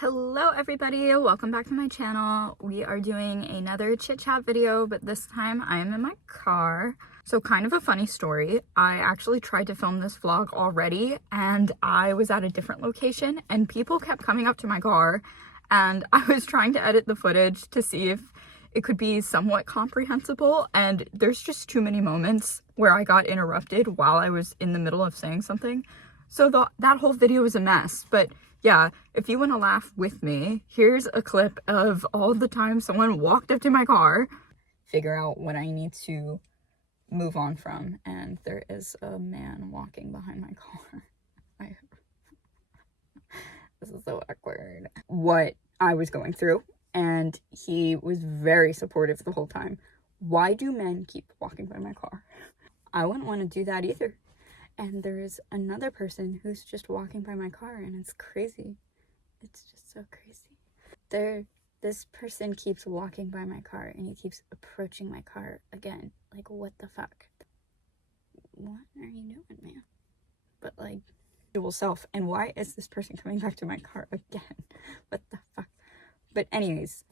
Hello everybody, welcome back to my channel. We are doing another chit chat video, but this time I am in my car. So kind of a funny story. I actually tried to film this vlog already and I was at a different location and people kept coming up to my car and I was trying to edit the footage to see if it could be somewhat comprehensible, and there's just too many moments where I got interrupted while I was in the middle of saying something. So that whole video was a mess, but yeah, if you want to laugh with me, here's a clip of all the time someone walked up to my car. Figure out what I need to move on from, and there is a man walking behind my car. This is so awkward. What I was going through, and he was very supportive the whole time. Why do men keep walking by my car? I wouldn't want to do that either. And there's another person who's just walking by my car, and it's crazy. It's just so crazy. This person keeps walking by my car, and he keeps approaching my car again. Like, what the fuck? What are you doing, man? But, like, dual self. And why is this person coming back to my car again? What the fuck? But anyways,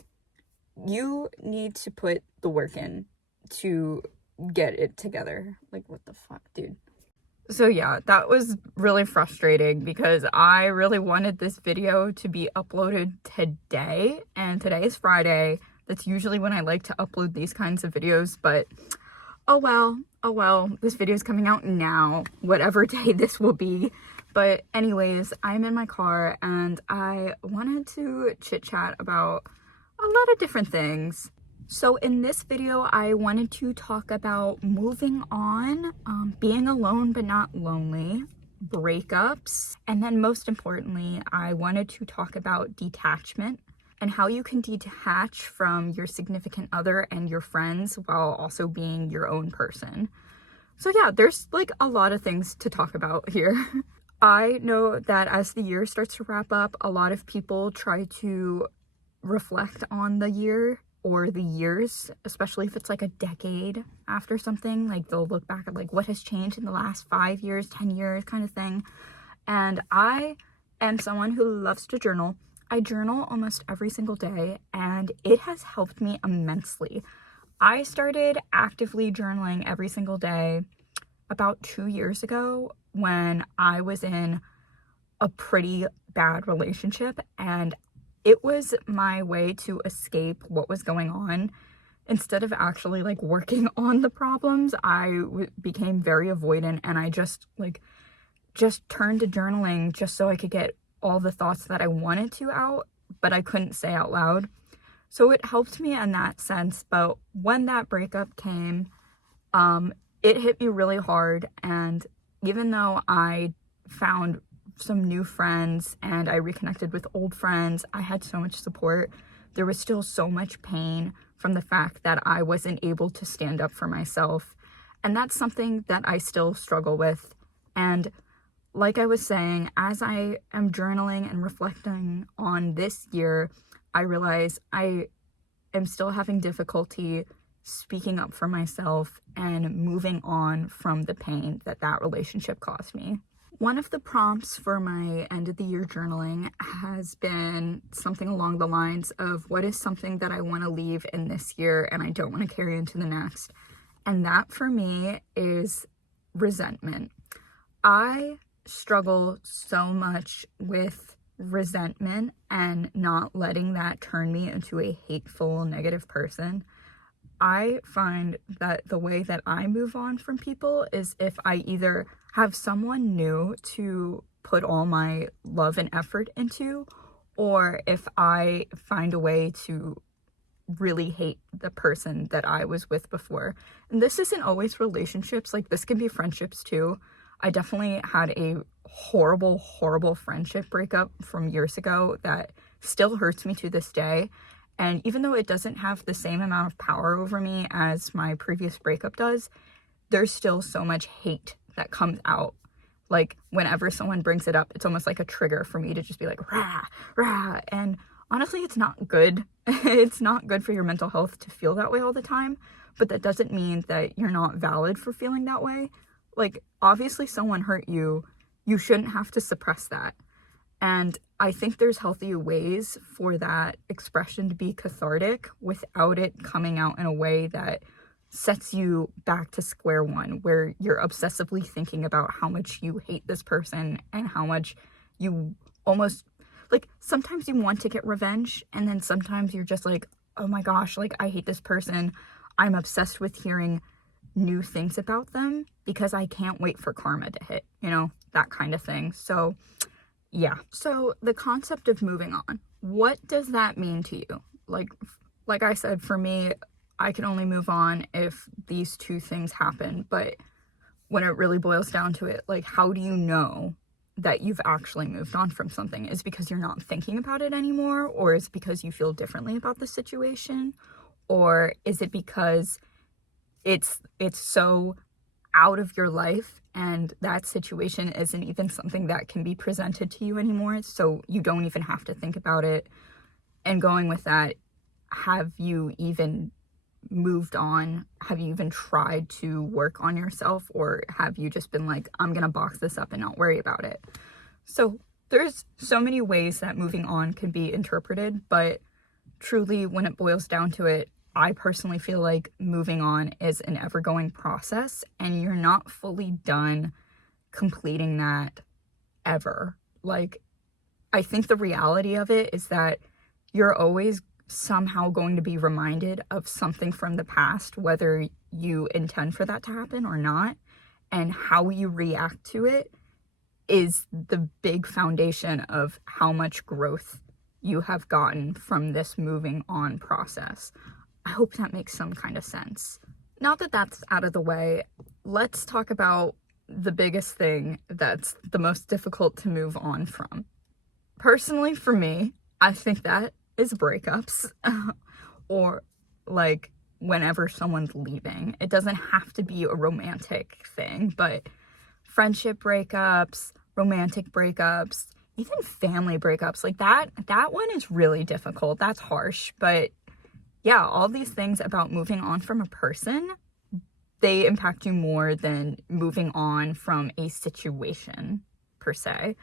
you need to put the work in to get it together. Like, what the fuck, dude? So yeah, that was really frustrating because I really wanted this video to be uploaded today, and today is Friday. That's usually when I like to upload these kinds of videos, but oh well, this video is coming out now, whatever day this will be. But anyways, I'm in my car and I wanted to chit chat about a lot of different things. So in this video, I wanted to talk about moving on, being alone but not lonely, breakups, and then most importantly, I wanted to talk about detachment and how you can detach from your significant other and your friends while also being your own person. So yeah, there's like a lot of things to talk about here. I know that as the year starts to wrap up, a lot of people try to reflect on the year or the years, especially if it's like a decade after something. Like, they'll look back at like what has changed in the last 5 years, 10 years kind of thing. And I am someone who loves to journal. I journal almost every single day and it has helped me immensely. I started actively journaling every single day about 2 years ago when I was in a pretty bad relationship, and it was my way to escape what was going on. Instead of actually like working on the problems, I became very avoidant, and I just turned to journaling just so I could get all the thoughts that I wanted to out, but I couldn't say out loud. So it helped me in that sense. But when that breakup came, it hit me really hard. And even though I found some new friends and I reconnected with old friends, I had so much support, there was still so much pain from the fact that I wasn't able to stand up for myself. And that's something that I still struggle with. And like I was saying, as I am journaling and reflecting on this year, I realize I am still having difficulty speaking up for myself and moving on from the pain that relationship caused me. One of the prompts for my end of the year journaling has been something along the lines of what is something that I want to leave in this year and I don't want to carry into the next. And that for me is resentment. I struggle so much with resentment and not letting that turn me into a hateful, negative person. I find that the way that I move on from people is if I either have someone new to put all my love and effort into, or if I find a way to really hate the person that I was with before. And this isn't always relationships, like this can be friendships too. I definitely had a horrible, horrible friendship breakup from years ago that still hurts me to this day. And even though it doesn't have the same amount of power over me as my previous breakup does, there's still so much hate that comes out. Like, whenever someone brings it up, it's almost like a trigger for me to just be like, rah, rah. And honestly, it's not good. It's not good for your mental health to feel that way all the time. But that doesn't mean that you're not valid for feeling that way. Like, obviously someone hurt you. You shouldn't have to suppress that. And I think there's healthy ways for that expression to be cathartic without it coming out in a way that sets you back to square one, where you're obsessively thinking about how much you hate this person and how much you almost, like, sometimes you want to get revenge, and then sometimes you're just like, oh my gosh, like, I hate this person. I'm obsessed with hearing new things about them because I can't wait for karma to hit, you know, that kind of thing. So yeah. So the concept of moving on, what does that mean to you? Like I said, for me, I can only move on if these two things happen. But when it really boils down to it, like, how do you know that you've actually moved on from something? Is it because you're not thinking about it anymore? Or is it because you feel differently about the situation? Or is it because it's so out of your life and that situation isn't even something that can be presented to you anymore, so you don't even have to think about it? And going with that, have you even moved on? Have you even tried to work on yourself? Or have you just been like, I'm gonna box this up and not worry about it? So there's so many ways that moving on can be interpreted, but truly, when it boils down to it, I personally feel like moving on is an ever-going process, and you're not fully done completing that ever. Like, I think the reality of it is that you're always somehow going to be reminded of something from the past, whether you intend for that to happen or not, and how you react to it is the big foundation of how much growth you have gotten from this moving on process. I hope that makes some kind of sense. Now that that's out of the way, let's talk about the biggest thing that's the most difficult to move on from. Personally, for me, I think that is breakups or like whenever someone's leaving. It doesn't have to be a romantic thing, but friendship breakups, romantic breakups, even family breakups, like that one is really difficult. That's harsh, but yeah, all these things about moving on from a person, they impact you more than moving on from a situation per se.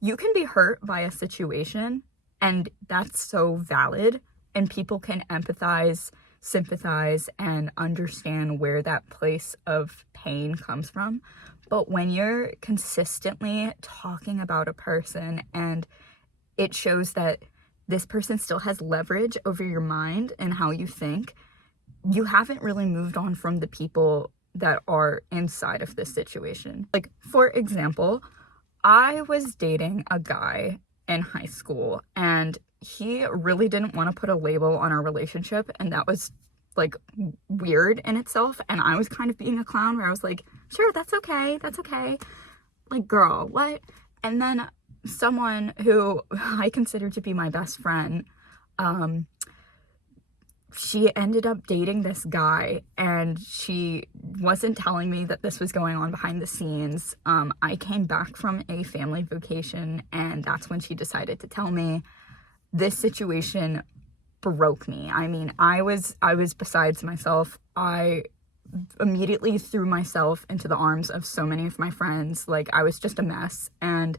You can be hurt by a situation, and that's so valid, and people can empathize, sympathize, and understand where that place of pain comes from. But when you're consistently talking about a person and it shows that this person still has leverage over your mind and how you think, you haven't really moved on from the people that are inside of this situation. Like, for example, I was dating a guy in high school, and he really didn't want to put a label on our relationship, and that was like weird in itself. And I was kind of being a clown, where I was like, sure, that's okay, like, girl, what? And then someone who I consider to be my best friend, she ended up dating this guy, and she wasn't telling me that this was going on behind the scenes. I came back from a family vacation, and that's when she decided to tell me. This situation broke me. I mean, I was besides myself. I immediately threw myself into the arms of so many of my friends. Like, I was just a mess, and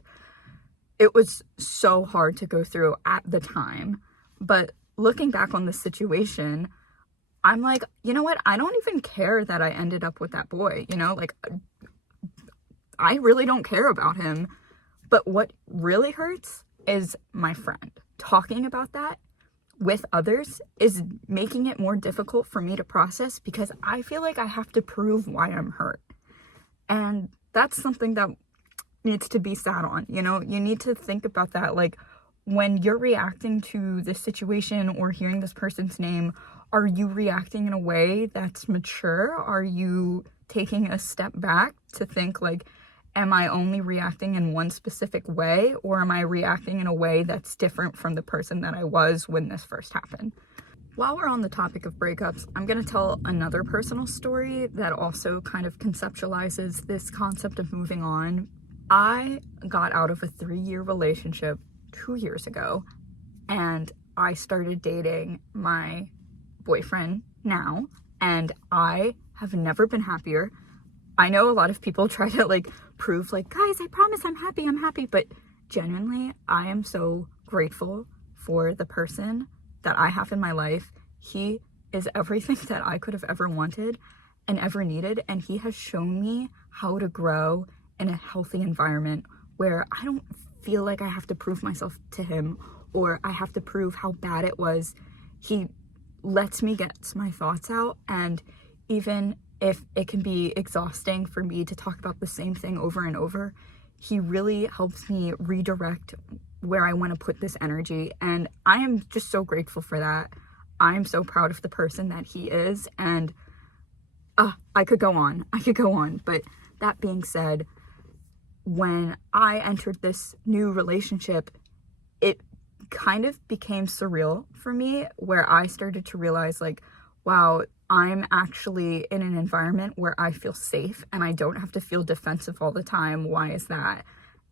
it was so hard to go through at the time. But looking back on the situation, I'm like, you know what? I don't even care that I ended up with that boy, you know? Like, I really don't care about him. But what really hurts is my friend. Talking about that with others is making it more difficult for me to process, because I feel like I have to prove why I'm hurt. And that's something that needs to be sat on, you know? You need to think about that. Like, when you're reacting to this situation or hearing this person's name, are you reacting in a way that's mature? Are you taking a step back to think, like, am I only reacting in one specific way, or am I reacting in a way that's different from the person that I was when this first happened? While we're on the topic of breakups, I'm going to tell another personal story that also kind of conceptualizes this concept of moving on. I got out of a 3-year relationship 2 years ago, and I started dating my boyfriend now, and I have never been happier. I know a lot of people try to like prove like, guys, I promise I'm happy, but genuinely, I am so grateful for the person that I have in my life. He is everything that I could have ever wanted and ever needed, and he has shown me how to grow in a healthy environment where I don't feel like I have to prove myself to him or I have to prove how bad it was. He lets me get my thoughts out, and even if it can be exhausting for me to talk about the same thing over and over, he really helps me redirect where I want to put this energy, and I am just so grateful for that. I'm so proud of the person that he is, and I could go on, but that being said, when I entered this new relationship, it kind of became surreal for me, where I started to realize, like, wow, I'm actually in an environment where I feel safe and I don't have to feel defensive all the time. Why is that?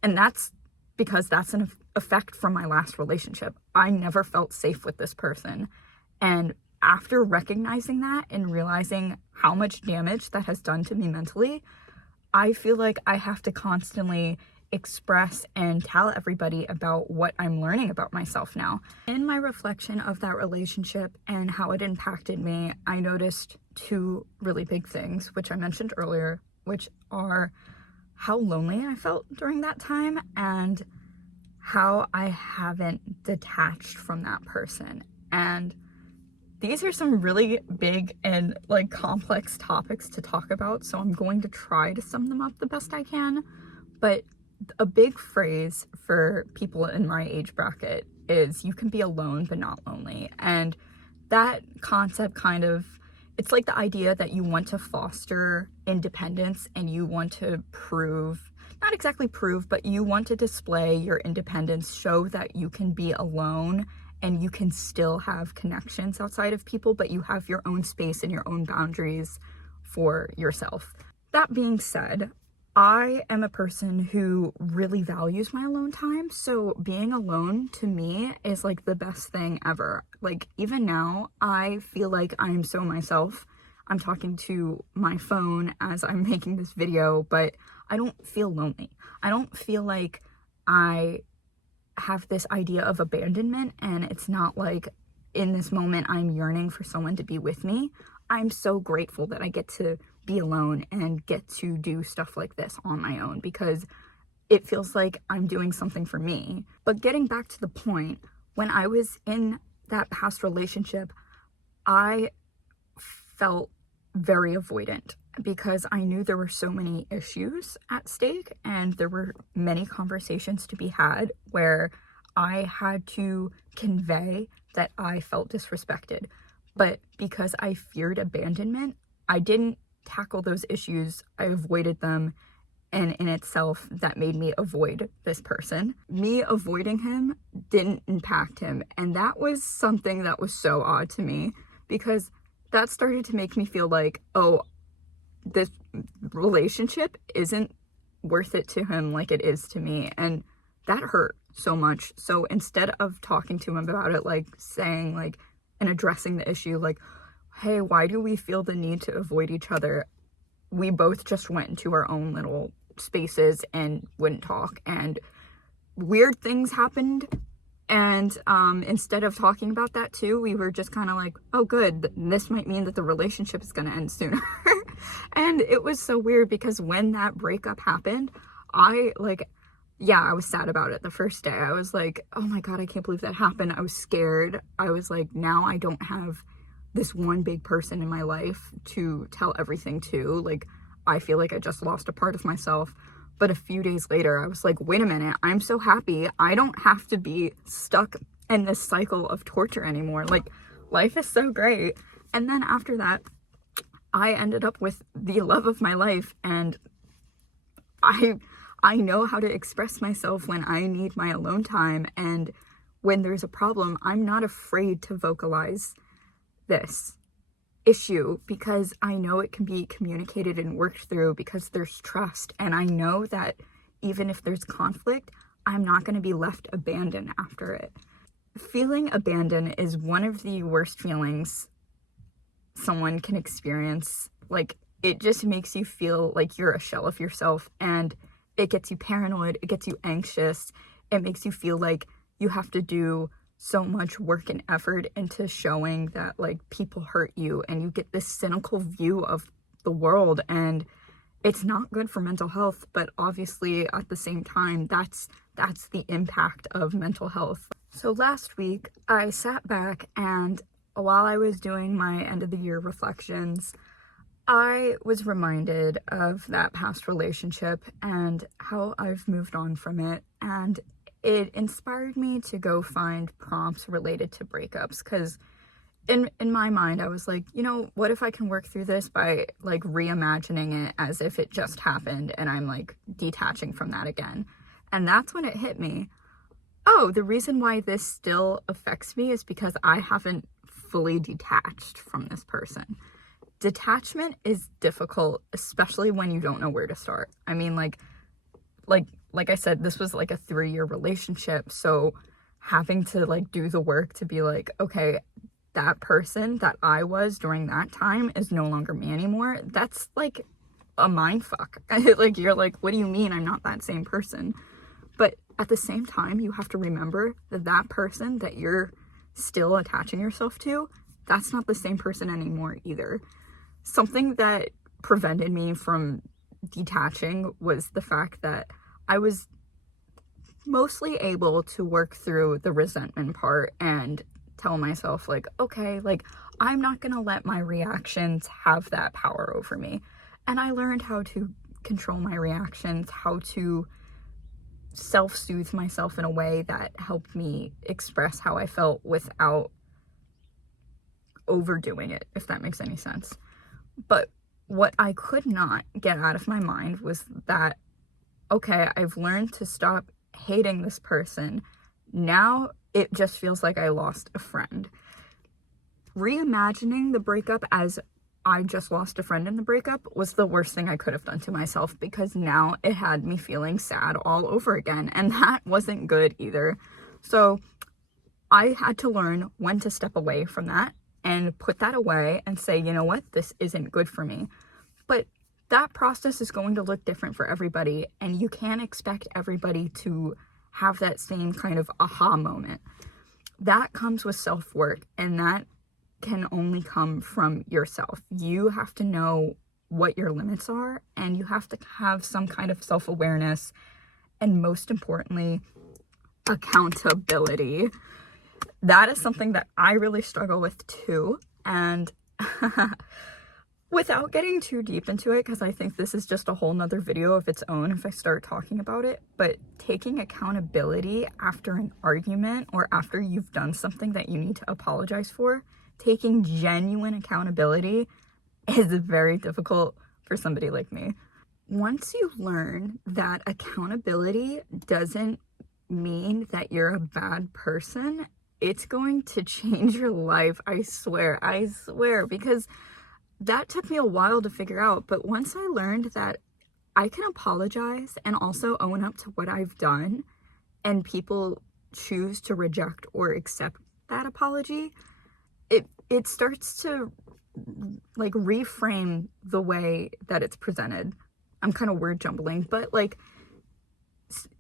And that's because that's an effect from my last relationship. I never felt safe with this person. And after recognizing that and realizing how much damage that has done to me mentally, I feel like I have to constantly express and tell everybody about what I'm learning about myself now. In my reflection of that relationship and how it impacted me, I noticed two really big things, which I mentioned earlier, which are how lonely I felt during that time and how I haven't detached from that person. And these are some really big and like complex topics to talk about, so I'm going to try to sum them up the best I can. But a big phrase for people in my age bracket is you can be alone but not lonely. And that concept kind of, it's like the idea that you want to foster independence and you want to prove, not exactly prove, but you want to display your independence, show that you can be alone and you can still have connections outside of people, but you have your own space and your own boundaries for yourself. That being said, I am a person who really values my alone time, so being alone to me is like the best thing ever. Like, even now, I feel like I'm so myself. I'm talking to my phone as I'm making this video, but I don't feel lonely. I don't feel like I have this idea of abandonment, and it's not like in this moment I'm yearning for someone to be with me. I'm so grateful that I get to be alone and get to do stuff like this on my own, because it feels like I'm doing something for me. But getting back to the point, when I was in that past relationship, I felt very avoidant because I knew there were so many issues at stake and there were many conversations to be had where I had to convey that I felt disrespected. But because I feared abandonment, I didn't tackle those issues. I avoided them, and in itself, that made me avoid this person. Me avoiding him didn't impact him, and that was something that was so odd to me, because that started to make me feel like, oh, this relationship isn't worth it to him like it is to me, and that hurt so much. So instead of talking to him about it, like saying like and addressing the issue, like, hey, why do we feel the need to avoid each other? We both just went into our own little spaces and wouldn't talk, and weird things happened. And instead of talking about that too, we were just kind of like, oh, good, this might mean that the relationship is going to end sooner. And it was so weird because when that breakup happened, I was sad about it the first day. I was like, oh my God, I can't believe that happened. I was scared. I was like, now I don't have this one big person in my life to tell everything to. Like, I feel like I just lost a part of myself. But a few days later, I was like, wait a minute, I'm so happy. I don't have to be stuck in this cycle of torture anymore. Like, life is so great. And then after that, I ended up with the love of my life, and I know how to express myself when I need my alone time, and when there's a problem, I'm not afraid to vocalize this issue because I know it can be communicated and worked through because there's trust, and I know that even if there's conflict, I'm not going to be left abandoned after it. Feeling abandoned is one of the worst feelings someone can experience. Like, it just makes you feel like you're a shell of yourself, and it gets you paranoid, it gets you anxious, it makes you feel like you have to do so much work and effort into showing that like people hurt you, and you get this cynical view of the world, and it's not good for mental health. But obviously at the same time, that's the impact of mental health. So last week I sat back, and while I was doing my end of the year reflections, I was reminded of that past relationship and how I've moved on from it, and it inspired me to go find prompts related to breakups, because in my mind I was like, you know, what if I can work through this by like reimagining it as if it just happened, and I'm like detaching from that again. And that's when it hit me, oh, the reason why this still affects me is because I haven't fully detached from this person. Detachment is difficult, especially when you don't know where to start. I mean, like I said, this was like a 3-year relationship, so having to like do the work to be like, okay, that person that I was during that time is no longer me anymore. That's like a mind fuck. Like, you're like, what do you mean I'm not that same person? But at the same time, you have to remember that that person that you're still attaching yourself to, that's not the same person anymore either. Something that prevented me from detaching was the fact that I was mostly able to work through the resentment part and tell myself like, okay, like I'm not gonna let my reactions have that power over me. And I learned how to control my reactions, how to self-soothe myself in a way that helped me express how I felt without overdoing it, if that makes any sense. But what I could not get out of my mind was that, okay, I've learned to stop hating this person. Now it just feels like I lost a friend. Reimagining the breakup as I just lost a friend in the breakup was the worst thing I could have done to myself, because now it had me feeling sad all over again, and that wasn't good either. So I had to learn when to step away from that and put that away and say, you know what, this isn't good for me. But that process is going to look different for everybody, and you can't expect everybody to have that same kind of aha moment. That comes with self-work, and that can only come from yourself. You have to know what your limits are, and you have to have some kind of self-awareness, and most importantly, accountability. That is something that I really struggle with too. And without getting too deep into it, because I think this is just a whole nother video of its own if I start talking about it, but taking accountability after an argument or after you've done something that you need to apologize for, taking genuine accountability is very difficult for somebody like me. Once you learn that accountability doesn't mean that you're a bad person, it's going to change your life. I swear, because that took me a while to figure out. But once I learned that I can apologize and also own up to what I've done, and people choose to reject or accept that apology, it starts to like reframe the way that it's presented. I'm kind of word jumbling, but like,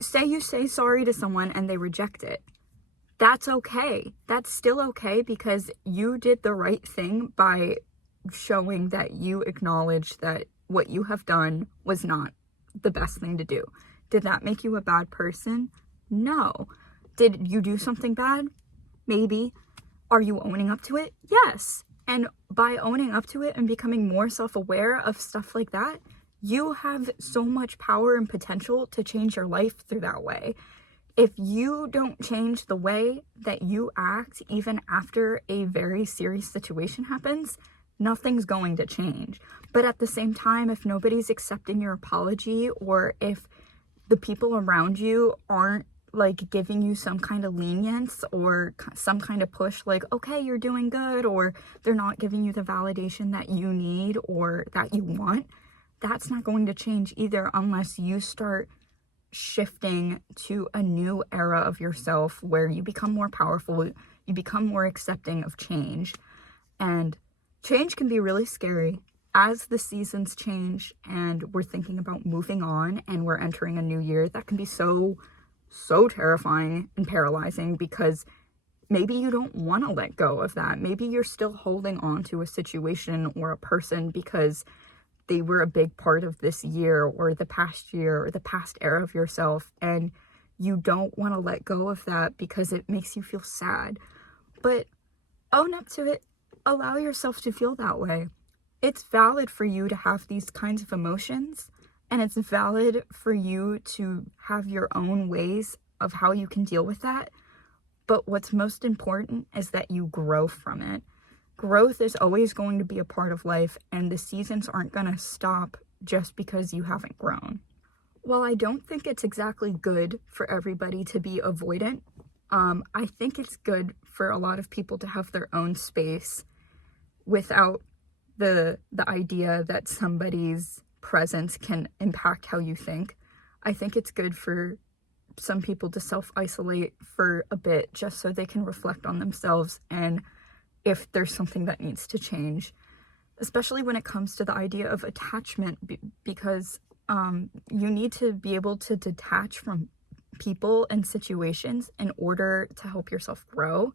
say you say sorry to someone and they reject it. That's okay. That's still okay, because you did the right thing by showing that you acknowledge that what you have done was not the best thing to do. Did that make you a bad person? No. Did you do something bad? Maybe. Are you owning up to it? Yes. And by owning up to it and becoming more self-aware of stuff like that, you have so much power and potential to change your life through that way. If you don't change the way that you act, even after a very serious situation happens, nothing's going to change. But at the same time, if nobody's accepting your apology, or if the people around you aren't like giving you some kind of lenience or some kind of push, like, okay, you're doing good, or they're not giving you the validation that you need or that you want, that's not going to change either, unless you start shifting to a new era of yourself where you become more powerful, you become more accepting of change. And change can be really scary. As the seasons change and we're thinking about moving on and we're entering a new year, that can be so so terrifying and paralyzing because maybe you don't want to let go of that. Maybe you're still holding on to a situation or a person because they were a big part of this year or the past year or the past era of yourself, and you don't want to let go of that because it makes you feel sad. But own up to it. Allow yourself to feel that way. It's valid for you to have these kinds of emotions, and it's valid for you to have your own ways of how you can deal with that. But what's most important is that you grow from it. Growth is always going to be a part of life, and the seasons aren't going to stop just because you haven't grown. While I don't think it's exactly good for everybody to be avoidant, I think it's good for a lot of people to have their own space without the idea that somebody's presence can impact how you think. I think it's good for some people to self-isolate for a bit just so they can reflect on themselves and if there's something that needs to change, especially when it comes to the idea of attachment, because you need to be able to detach from people and situations in order to help yourself grow,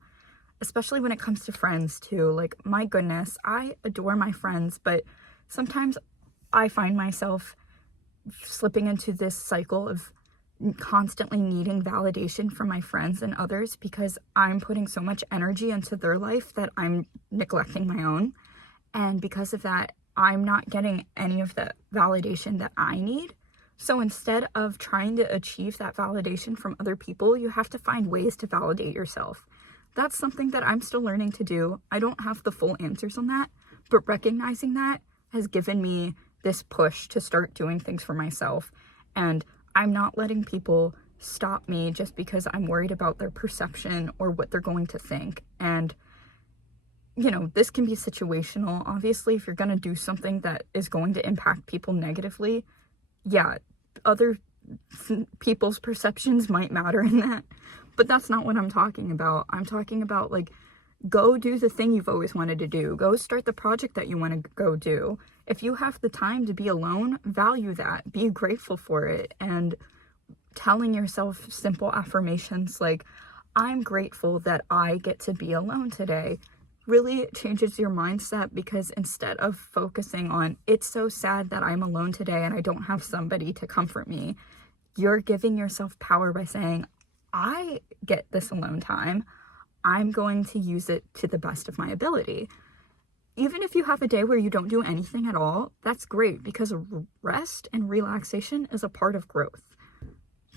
especially when it comes to friends too. Like, my goodness, I adore my friends, but sometimes I find myself slipping into this cycle of constantly needing validation from my friends and others because I'm putting so much energy into their life that I'm neglecting my own. And because of that, I'm not getting any of the validation that I need. So instead of trying to achieve that validation from other people, you have to find ways to validate yourself. That's something that I'm still learning to do. I don't have the full answers on that, but recognizing that has given me this push to start doing things for myself. And I'm not letting people stop me just because I'm worried about their perception or what they're going to think. And, you know, this can be situational. Obviously, if you're going to do something that is going to impact people negatively, yeah, other people's perceptions might matter in that. But that's not what I'm talking about. I'm talking about, like, go do the thing you've always wanted to do. Go start the project that you want to go do. If you have the time to be alone, value that. Be grateful for it. And telling yourself simple affirmations like, I'm grateful that I get to be alone today, really changes your mindset, because instead of focusing on, it's so sad that I'm alone today and I don't have somebody to comfort me, you're giving yourself power by saying, I get this alone time. I'm going to use it to the best of my ability. Even if you have a day where you don't do anything at all, that's great, because rest and relaxation is a part of growth.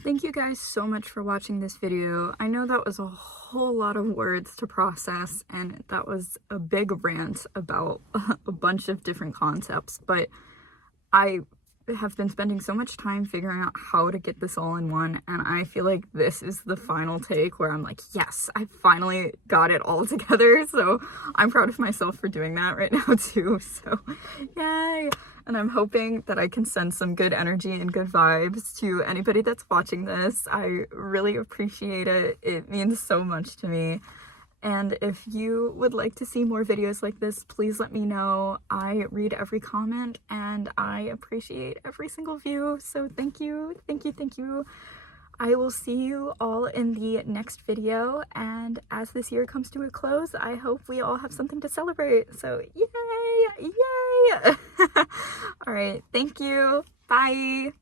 Thank you guys so much for watching this video. I know that was a whole lot of words to process, and that was a big rant about a bunch of different concepts, but I have been spending so much time figuring out how to get this all in one, and I feel like this is the final take where I'm like, yes, I finally got it all together. So I'm proud of myself for doing that right now too. So yay. And I'm hoping that I can send some good energy and good vibes to anybody that's watching this. I really appreciate it. It means so much to me. And if you would like to see more videos like this, please let me know. I read every comment and I appreciate every single view. So thank you, thank you, thank you. I will see you all in the next video. And as this year comes to a close, I hope we all have something to celebrate. So yay, yay. All right, thank you. Bye.